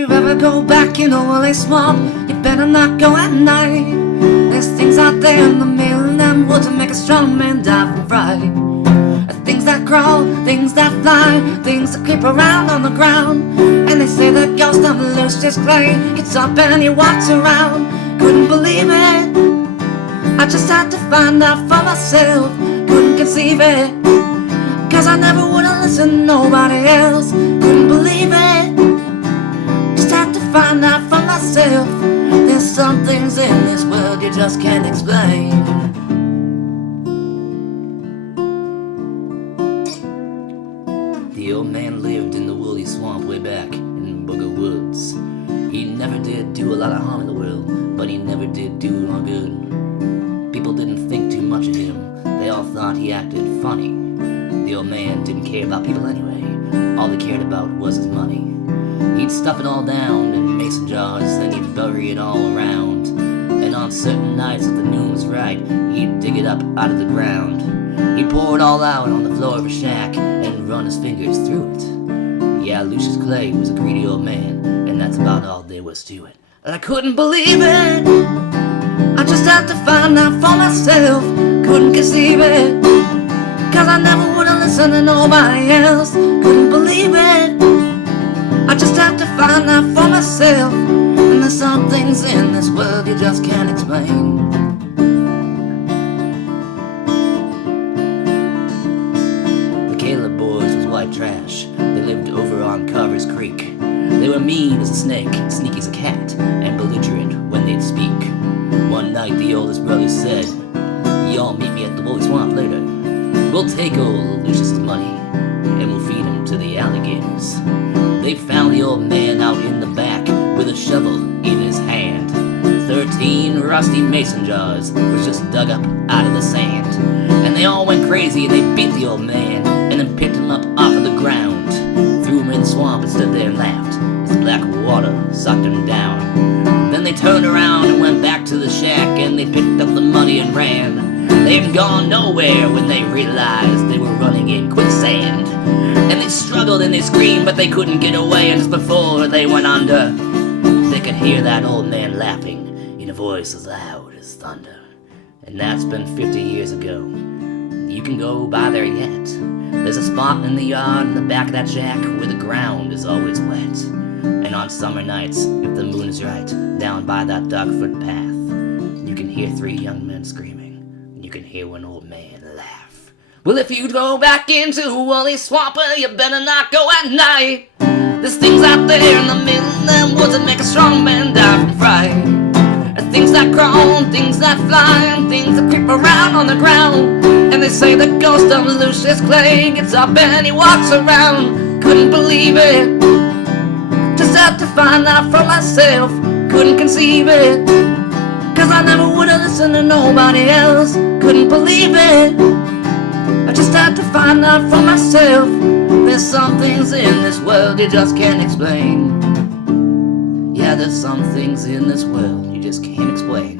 you ever go back in a woolly swamp, you better not go at night. There's things out there in the middle of them woods that make a strong man die from fright. Things that crawl, things that fly, things that creep around on the ground. And they say the ghost of Lucius Clay gets up and he walks around. Couldn't believe it, I just had to find out for myself. Couldn't conceive it, cause I never would've listened to nobody else. Couldn't believe it, just had to find out for myself. There's some things in this world you just can't explain. The old man lived in the woolly swamp way back in Booger Woods. He never did do a lot of harm in the world, but he never did do no good. People didn't think too much of him, they all thought he acted funny. The old man didn't care about people anyway, all he cared about was his money. He'd stuff it all down in mason jars, then he'd bury it all around. And on certain nights if the moon was right, he'd dig it up out of the ground. He'd pour it all out on the floor of a shack and run his fingers through it. Yeah, Lucius Clay was a greedy old man, and that's about all there was to it. I couldn't believe it, I just had to find out for myself. Couldn't conceive it, cause I never would've listened to nobody else. Couldn't believe it, I just had to find out for myself. And there's some things in this world you just can't explain. White trash, they lived over on Carver's Creek. They were mean as a snake, sneaky as a cat, and belligerent when they'd speak. One night the oldest brother said, "Y'all meet me at the woolly swamp later. We'll take old Lucius's money, and we'll feed him to the alligators." They found the old man out in the back with a shovel in his hand. 13 rusty mason jars was just dug up out of the sand. And they all went crazy and they beat the old man, and then picked him up off of the ground, threw him in the swamp and stood there and laughed as the black water sucked him down. Then they turned around and went back to the shack, and they picked up the money and ran. They'd gone nowhere when they realized they were running in quicksand. And they struggled and they screamed, but they couldn't get away, and just before they went under, they could hear that old man laughing in a voice as loud as thunder. And that's been 50 years ago. You can go by there yet. There's a spot in the yard in the back of that shack where the ground is always wet. And on summer nights, if the moon is right, down by that dogfoot path, you can hear 3 young men screaming, and you can hear an old man laugh. Well, if you go back into woolly swamp, you better not go at night. There's things out there in the middle of them woods that make a strong man die from fright. Things that crawl, things that fly, and things that creep around on the ground. And they say the ghost of Lucius Clay gets up and he walks around. Couldn't believe it, just had to find out for myself. Couldn't conceive it, cause I never would've listened to nobody else. Couldn't believe it, I just had to find out for myself. There's some things in this world you just can't explain. Yeah, there's some things in this world you just can't explain.